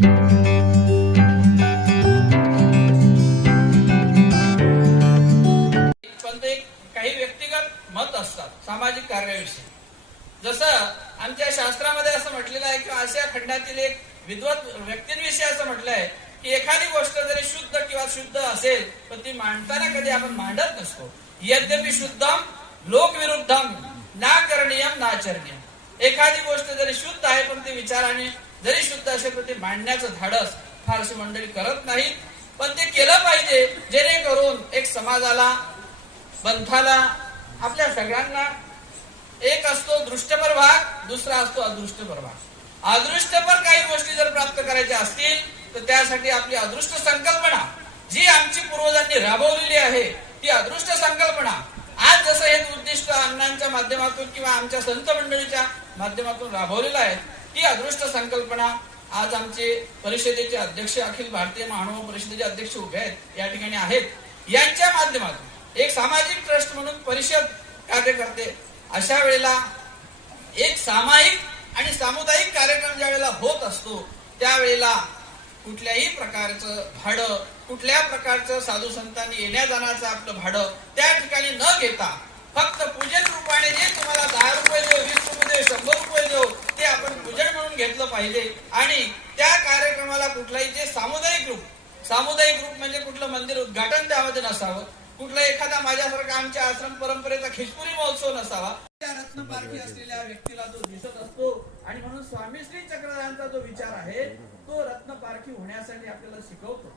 काही व्यक्तिगत मत असतात सामाजिक कार्याविषयी. जसं आमच्या शास्त्रामध्ये असं म्हटलेलं आहे किंवा आशिया खंडातील एक विद्वत व्यक्तींविषयी असं म्हटलं आहे की एखादी गोष्ट जरी शुद्ध किंवा शुद्ध असेल पण ती मांडताना कधी आपण मांडत नसतो. यद्यपि शुद्धम लोकविरुद्धम ना करणीयम ना आचरणीयम. एखादी गोष्ट जरी शुद्ध आहे पण ती विचाराने जरी शुद्ध असेल तर ती मांडण्याचं धाडस फारशी मंडळी करत नाहीत. पण ते केलं पाहिजे जेणेकरून एक समाजाला, पंथाला, आपल्या सगळ्यांना एक असतो दृष्टपर भाग, दुसरा असतो अदृष्टपर भाग. अदृष्टपर काही गोष्टी जर प्राप्त करायच्या असतील तर त्यासाठी आपली अदृष्ट संकल्पना जी आमची पूर्वजांनी राबवलेली आहे ती अदृष्ट संकल्पना आज जसं हे उद्दिष्ट अण्णांच्या माध्यमातून किंवा आमच्या संत मंडळीच्या माध्यमातून राबवलेलं आहे ती अदृष्ट संकल्पना आज आमचे परिषदेचे अध्यक्ष, अखिल भारतीय महानुभाव परिषदेचे अध्यक्ष उभे आहेत, या ठिकाणी आहेत. यांच्या माध्यमातून एक सामाजिक ट्रस्ट म्हणून परिषद कार्य करते. अशा वेळेला एक सामायिक आणि सामुदायिक कार्यक्रम ज्या वेळेला होत असतो त्यावेळेला कुठल्याही प्रकारचं भाडं, कुठल्या प्रकारचं साधू संतांनी येण्या जाण्याचं आपलं भाडं त्या ठिकाणी न घेता फक्त पूजन रूपाने जे तुम्हाला 10 रुपये देऊ, 20 रुपये देऊ, 100 रुपये देऊ ते आपण पूजन म्हणून घेतलं पाहिजे. आणि त्या कार्यक्रमाला कुठलाही जे सामुदायिक रूप म्हणजे कुठलं मंदिर उद्घाटन त्यामध्ये नसावं, कुठला एखादा माझ्यासारखा आमच्या आश्रम परंपरेचा खिचपुरी महोत्सव नसावा. त्या रत्नपारखी असलेल्या व्यक्तीला तो दिसत असतो. आणि म्हणून स्वामी श्री चक्रधरांचा जो विचार आहे तो रत्नपारखी होण्यासाठी आपल्याला शिकवतो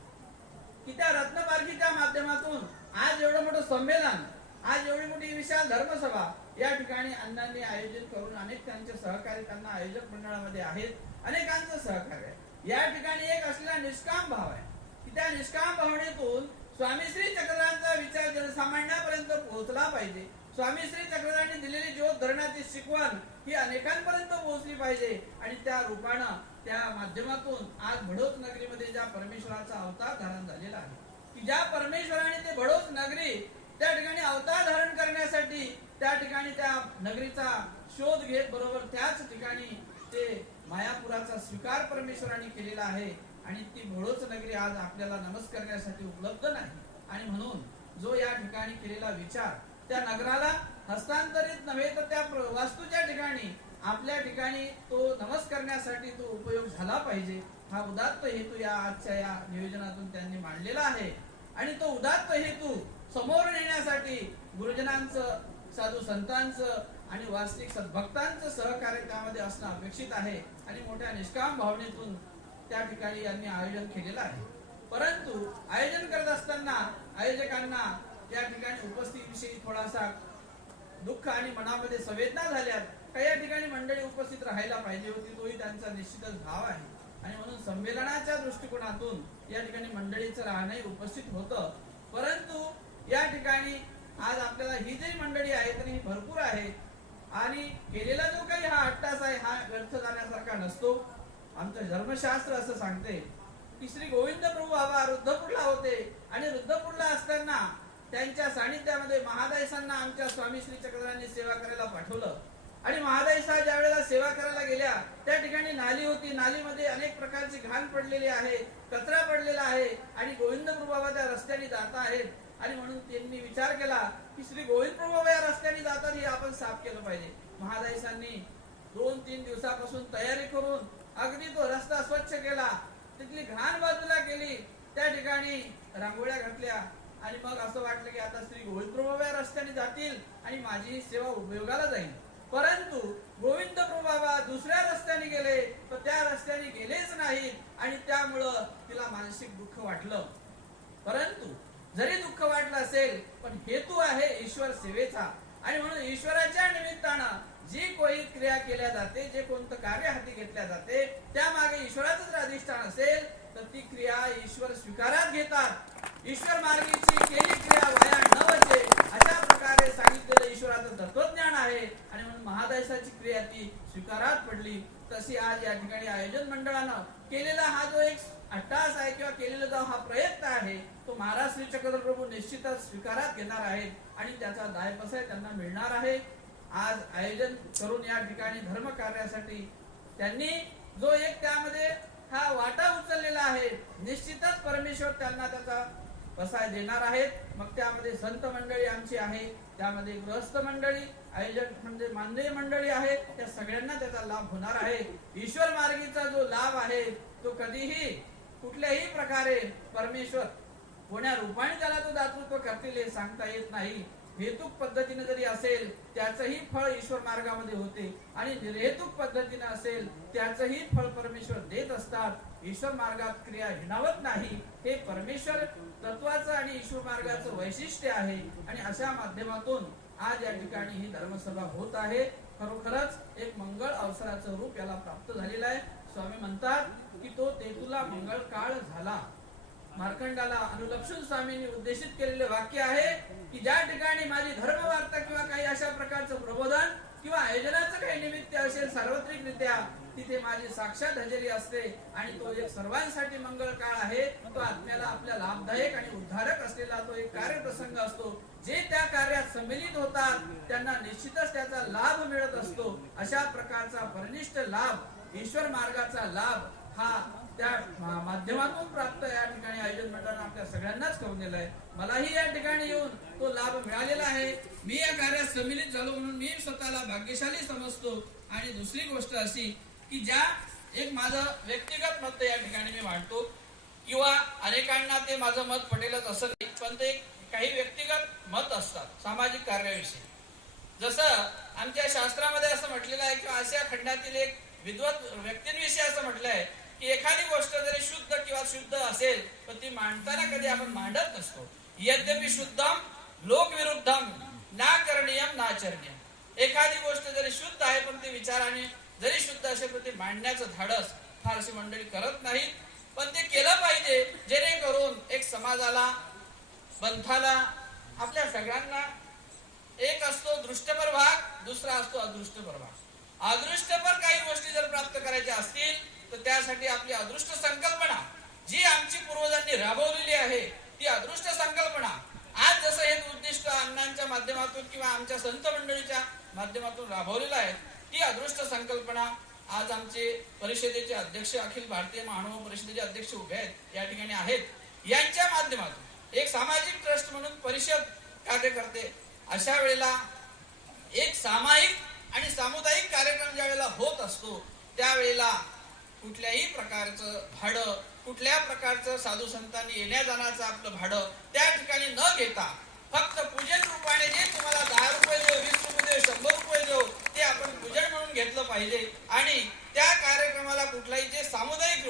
की त्या रत्नपारखीच्या माध्यमातून आज एवढं मोठं संमेलन, आज एवढी मोठी विशाल धर्मसभा या ठिकाणी अण्णांनी आयोजित करून अनेक त्यांचे सहकारी त्यांना आयोजक मंडळामध्ये आहेत, अनेकांचं सहकार्य आहे. या ठिकाणी एक असलेला निष्काम भाव आहे की त्या निष्काम भावनेतून स्वामी श्री चक्रधरांचा विचार जनसामान्यापर्यंत पोहोचला पाहिजे. स्वामी श्री चक्रधरांनी दिलेली ज्योत धरण्याची शिकवण ही अनेकांपर्यंत पोहोचली पाहिजे. आणि त्या रूपानं त्या माध्यमातून आज भडोस नगरीमध्ये ज्या परमेश्वराचा अवतार धारण झालेला आहे की ज्या परमेश्वराने ते भडोस नगरी त्या ठिकाणी अवतार धारण करण्यासाठी त्या ठिकाणी त्या नगरीचा शोध घेत बरोबर त्याच ठिकाणी ते मायापुराचा स्वीकार परमेश्वराने केलेला आहे. आणि ती भडोस नगरी आज आपल्याला नमस्कारण्यासाठी उपलब्ध नाही. आणि म्हणून जो या ठिकाणी केलेला विचार त्या नगराला हस्तांतरित नव्हे तर त्या वास्तूच्या ठिकाणी आपल्या ठिकाणी तो नमस्कारण्यासाठी तो उपयोग झाला पाहिजे हा उदात्त हेतू या आजच्या या नियोजनातून त्यांनी मांडलेला आहे. आणि तो उदात्त हेतू समोर नेण्यासाठी गुरुजनांचं, साधू संतांचं आणि वास्तविक सद्भक्तांचं सहकार्य त्यामध्ये असणं अपेक्षित आहे. आणि मोठ्या निष्काम भावनेतून त्या ठिकाणी यांनी आयोजन केलेलं आहे. परंतु आयोजन करत असताना आयोजकांना या ठिकाणी उपस्थितीविषयी थोडासा दुःख आणि मनामध्ये संवेदना झाल्या. काही ठिकाणी मंडळी उपस्थित राहायला पाहिजे होती, तोही त्यांचा निश्चितच भाव आहे. आणि म्हणून संमेलनाच्या दृष्टिकोनातून या ठिकाणी मंडळीचं राहणंही उपस्थित होतं. परंतु या ठिकाणी आज आपल्याला ही जी मंडळी आहे तर ही भरपूर आहे. आणि केलेला जो काही हा अट्टास आहे हा व्यर्थ जाण्यासारखा नसतो. आमचं धर्मशास्त्र असं सांगते की श्री गोविंद प्रभू बाबा रुद्धपूरला होते आणि रुद्धपूरला असताना त्यांच्या सानिध्यामध्ये महादायसांना आमच्या स्वामी श्री चक्रधरांनी सेवा करायला पाठवलं. आणि महादायसा ज्या वेळेला सेवा करायला गेल्या त्या ठिकाणी नाली होती, नालीमध्ये अनेक प्रकारची घाण पडलेली आहे, कचरा पडलेला आहे. आणि गोविंद प्रभू बाबा त्या रस्त्याने जात आहेत. आणि म्हणून त्यांनी विचार केला की श्री गोविंद प्रभू बाबा या रस्त्याने जातात हे आपण साफ केलं पाहिजे. महादायसांनी 2-3 दिवसापासून तयारी करून अगदी तो रस्ता स्वच्छ केला, तिथली घाण बाजूला केली, त्या ठिकाणी रांगोळ्या घातल्या. आणि मग असं वाटलं की आता श्री गोविंद प्रभू बाबा या रस्त्याने जातील आणि माझी ही सेवा उपयोगाला जाईल. परंतु गोविंद प्रभू बाबा दुसऱ्या रस्त्याने गेले तर त्या रस्त्याने गेलेच नाहीत आणि त्यामुळं तिला मानसिक दुःख वाटलं. परंतु जरी दुःख वाटलं असेल पण हेतू आहे ईश्वर सेवेचा. आणि म्हणून ईश्वराच्या निमित्तानं जी कोणी क्रिया केल्या जाते, जे कोणतं कार्य हाती घेतल्या जाते त्यामागे ईश्वराचं जर अधिष्ठान असेल तर ती क्रिया ईश्वर स्वीकारात घेतात. ईश्वर मार्गीची केली क्रिया वाया न वचे अशा प्रकारे सांगितलेलं ईश्वराचं तत्वज्ञान आहे. आणि म्हणून महादायसाची क्रिया ती स्वीकारात पडली. तशी आज या ठिकाणी आयोजन मंडळानं केलेला हा जो एक अट्टास आहे किंवा केलेला जो हा प्रयत्न आहे तो महाराज श्री चक्रधर प्रभू निश्चितच स्वीकारात घेणार आहेत आणि त्याचा दायपसाय त्यांना मिळणार आहे. आज आयोजन करून या ठिकाणी धर्म कार्यासाठी त्यांनी जो एक त्यामध्ये हा वाटा उचललेला आहे, निश्चितच परमेश्वर त्यांना त्याचा कसा देणार आहेत. मग त्यामध्ये संत मंडळी आमची आहे, त्यामध्ये गृहस्थ मंडळी, आयोजक म्हणजे माननीय मंडळी आहे, त्या सगळ्यांना त्याचा लाभ होणार आहे. ईश्वर मार्गीचा जो लाभ आहे तो कधीही कुठल्याही प्रकारे परमेश्वर कोण्या रूपाने त्याला तो दातृत्व करतील हे सांगता येत नाही. हेतुक पद्धतीने जरी असेल त्याचंही फळ ईश्वर मार्गामध्ये होते आणि निर्हेतुक पद्धतीने असेल त्याचंही फळ परमेश्वर देत असतात. ईश्वर मार्गात क्रिया हिणावत नाही, हे परमेश्वर तत्वाचं आणि ईश्वर मार्गाचं वैशिष्ट्य आहे. आणि अशा माध्यमातून आज या ठिकाणी ही धर्मसभा होत आहे. खरोखरच एक मंगळ अवसराचं रूप याला प्राप्त झालेलं आहे. स्वामी म्हणतात की तो तेतुला मंगळ काळ झाला. मार्कंडाला अनुलक्षून स्वामींनी उद्देशित केलेले वाक्य आहे की ज्या ठिकाणी माझी धर्मवार्ता किंवा काही अशा प्रकारचं प्रबोधन किंवा आयोजनाचं काही निमित्त असेल सार्वत्रिकरित्या, तिथे माझी साक्षात हजेरी असते. आणि तो एक सर्वांसाठी मंगळ काळ आहे. तो आत्म्याला आपल्या लाभदायक आणि उद्धारक असलेला तो एक कार्यप्रसंग असतो. जे त्या कार्यात सम्मिलित होतात त्यांना निश्चितच त्याचा लाभ मिळत असतो. अशा प्रकारचा परनिष्ठ लाभ, ईश्वर मार्गाचा लाभ हा त्या माध्यमातून प्राप्त या ठिकाणी आयोजन मंडळाने आपल्या सगळ्यांनाच करून दिला आहे. मलाही या ठिकाणी येऊन तो लाभ मिळालेला आहे. मी या कार्यात सम्मिलित झालो म्हणून मी स्वतःला भाग्यशाली समजतो. आणि दुसरी गोष्ट अशी की ज्या एक माझं व्यक्तिगत मत या ठिकाणी मी मांडतो, किंवा अनेकांना ते माझं मत पटेलच असं नाही, पण ते काही व्यक्तिगत मत असतात सामाजिक कार्याविषयी. जसं आमच्या शास्त्रामध्ये असं म्हटलेलं आहे किंवा आशिया खंडातील एक विद्वत व्यक्तींविषयी असं म्हटलं आहे की एखादी गोष्ट जरी शुद्ध किंवा शुद्ध असेल पण ती मांडताना कधी आपण मांडत नसतो. यद्यपि शुद्धम लोक विरुद्धम ना करणीयम ना आचरणीयम. एखादी गोष्ट जरी शुद्ध आहे पण ती विचाराने जरी शुद्ध असेल पण ते मांडण्याचं धाडस फारशी मंडळी करत नाहीत. पण ते केलं पाहिजे जेणेकरून एक समाजाला, पंथाला, आपल्या सगळ्यांना एक असतो दृष्टपर भाग, दुसरा असतो अदृष्टपर भाग. अदृष्टपर काही गोष्टी जर प्राप्त करायच्या असतील तर त्यासाठी आपली अदृष्ट संकल्पना जी आमची पूर्वजांनी राबवलेली आहे ती अदृष्ट संकल्पना आज जसं हे उद्दिष्ट अण्णांच्या माध्यमातून किंवा आमच्या संत मंडळीच्या माध्यमातून राबवलेलं आहे, ती अदृष्ट संकल्पना आज आमचे परिषदेचे अध्यक्ष, अखिल भारतीय महानुभाव परिषदेचे अध्यक्ष उभे आहेत या ठिकाणी आहेत, यांच्या माध्यमातून एक सामाजिक ट्रस्ट म्हणून परिषद कार्य करते. अशा वेळेला एक सामायिक आणि सामुदायिक कार्यक्रम ज्या वेळेला होत असतो त्यावेळेला कुठल्याही प्रकारचं भाडं, कुठल्या प्रकारचं साधू संतांनी येण्या जाण्याचं आपलं भाडं त्या ठिकाणी न घेता फक्त पूजन रूपाने जे तुम्हाला 10 रुपये देऊ, 20 रुपये देऊ, 100 रुपये देऊ ते आपण पूजन म्हणून घेतलं पाहिजे. आणि त्या कार्यक्रमाला कुठलाही जे सामुदायिक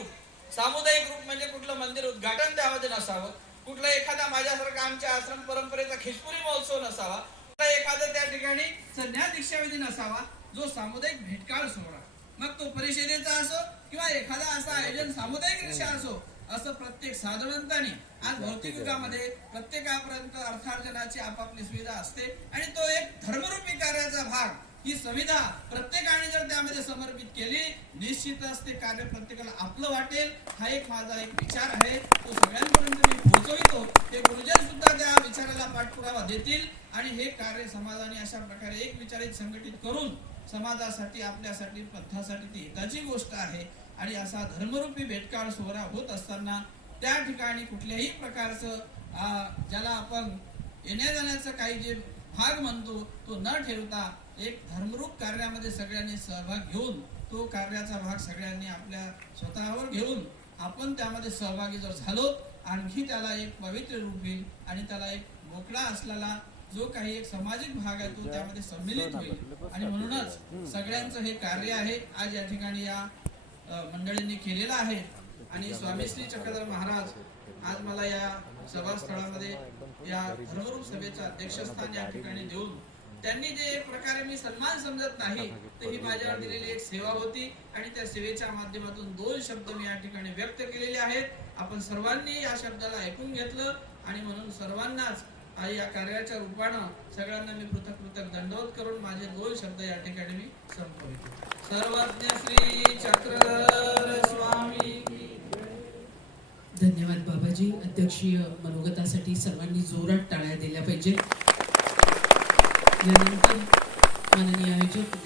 रूप म्हणजे कुठलं मंदिर उद्घाटन त्यामध्ये नसावं, कुठला एखादा माझ्यासारखा आमच्या आश्रम परंपरेचा खिचपुरी महोत्सव नसावा, एखादा त्या ठिकाणी संन्यास दीक्षाविधी नसावा, जो सामुदायिक भेटकाळ सोहळा, मग तो परिषदेचा असो किंवा एखादा असा आयोजन सामुदायिक रिक्षा असो, असं प्रत्येक साधवंतांनी आज भौतिक युगामध्ये प्रत्येकापर्यंत अर्थार्जनाची आपापली सुविधा असते. आणि तो एक धर्मरूपी कार्याचा भाग, ही संविधा प्रत्येकाने जर त्यामध्ये समर्पित केली निश्चितच ते कार्य प्रत्येकाला आपलं वाटेल. हा एक माझा एक विचार आहे, तो सगळ्यांपर्यंत मी पोहोचवितो. ते गुरुजन सुद्धा त्या विचाराला पाठपुरावा देतील आणि हे कार्य समाजाने अशा प्रकारे एक विचारित संघटित करून समाजासाठी, आपल्यासाठी, पंथासाठी ती हिताची गोष्ट आहे. आणि असा धर्मरूपी भेटकाळ सोहळा होत असताना त्या ठिकाणी कुठल्याही प्रकारचं ज्याला आपण येण्या जाण्याचं काही जे भाग म्हणतो तो न ठेवता एक धर्मरूप कार्यामध्ये सगळ्यांनी सहभाग घेऊन तो कार्याचा भाग सगळ्यांनी आपल्या स्वतःवर घेऊन आपण त्यामध्ये सहभागी जर झालो आणखी त्याला एक पवित्र रूप येईल आणि त्याला एक मोकळा असलेला जो काही एक सामाजिक भाग आहे तो त्यामध्ये सम्मिलित होईल. आणि म्हणूनच सगळ्यांचं हे कार्य आहे आज या ठिकाणी या मंडळींनी केलेलं आहे. आणि स्वामी श्री चक्रधर महाराज आज मला या सभास्थळामध्ये या धर्मरूप सभेच्या अध्यक्षस्थान या ठिकाणी देऊन त्यांनी जे एक प्रकारे मी सन्मान समजत नाही तर ही माझ्यावर दिलेली एक सेवा होती आणि त्या सेवेच्या माध्यमातून 2 शब्द मी या ठिकाणी व्यक्त केलेले आहेत. आपण सर्वांनी या शब्दाला ऐकून घेतलं आणि म्हणून सर्वांनाच या कार्याच्या रूपानं सगळ्यांना मी पृथक दंडवत करून माझे 2 शब्द या ठिकाणी मी संपवितो. सर्वज्ञ श्री चक्रधर स्वामी. धन्यवाद बाबाजी. अध्यक्षीय मनोगतासाठी सर्वांनी जोरात टाळ्या दिल्या पाहिजे. यानंतर माननीय आयोजक